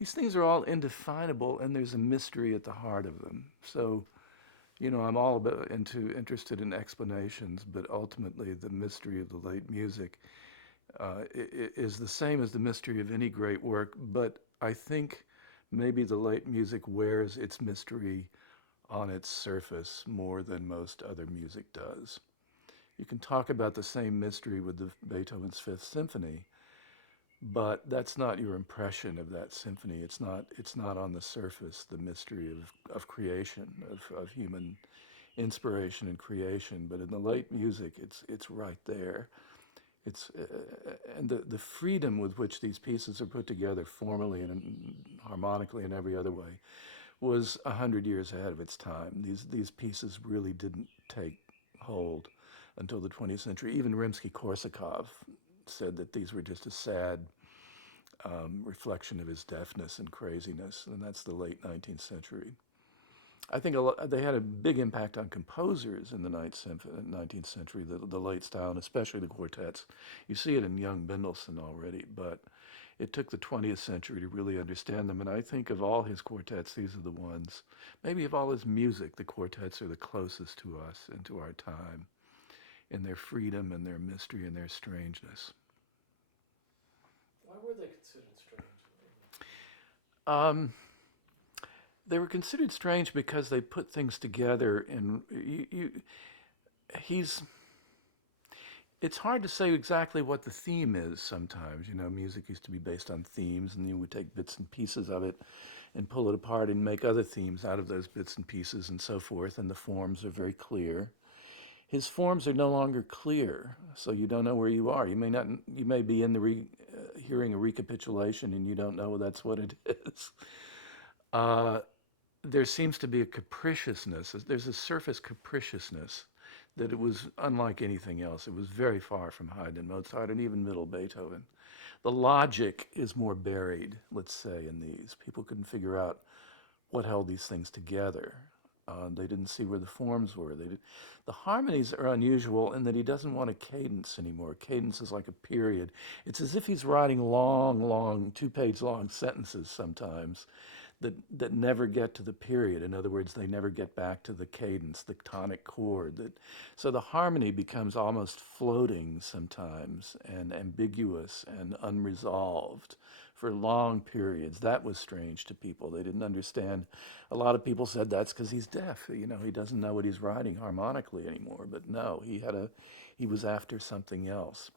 these things are all indefinable, and there's a mystery at the heart of them. So, I'm all about interested in explanations, but ultimately the mystery of the late music is the same as the mystery of any great work. But I think maybe the late music wears its mystery on its surface more than most other music does. You can talk about the same mystery with Beethoven's Fifth Symphony, but that's not your impression of that symphony. It's not on the surface the mystery of creation, of human inspiration and creation. But in the late music, it's right there. It's and the freedom with which these pieces are put together formally and harmonically and every other way was 100 years ahead of its time. These pieces really didn't take hold until the 20th century. Even Rimsky-Korsakov said that these were just a sad reflection of his deafness and craziness, and that's the late 19th century. I think they had a big impact on composers in the 19th century, the late style, and especially the quartets. You see it in young Mendelssohn already, but it took the 20th century to really understand them. And I think of all his quartets, these are the ones, maybe of all his music, the quartets are the closest to us and to our time in their freedom and their mystery and their strangeness. Why were they considered strange? Um, they were considered strange because they put things together, and he's it's hard to say exactly what the theme is sometimes. Music used to be based on themes, and you would take bits and pieces of it and pull it apart and make other themes out of those bits and pieces and so forth, and the forms are very clear. His forms are no longer clear, so you don't know where you are. You may be in hearing a recapitulation and you don't know that's what it is. Uh, there seems to be a capriciousness. There's a surface capriciousness that it was unlike anything else. It was very far from Haydn, Mozart, and even Middle Beethoven. The logic is more buried, let's say, in these. People couldn't figure out what held these things together. They didn't see where the forms were. The harmonies are unusual in that he doesn't want a cadence anymore. Cadence is like a period. It's as if he's writing long, long, 2-page long sentences sometimes that never get to the period. In other words, they never get back to the cadence, the tonic chord. So the harmony becomes almost floating sometimes and ambiguous and unresolved for long periods. That was strange to people. They didn't understand. A lot of people said that's because he's deaf. He doesn't know what he's writing harmonically anymore. But no, he was after something else.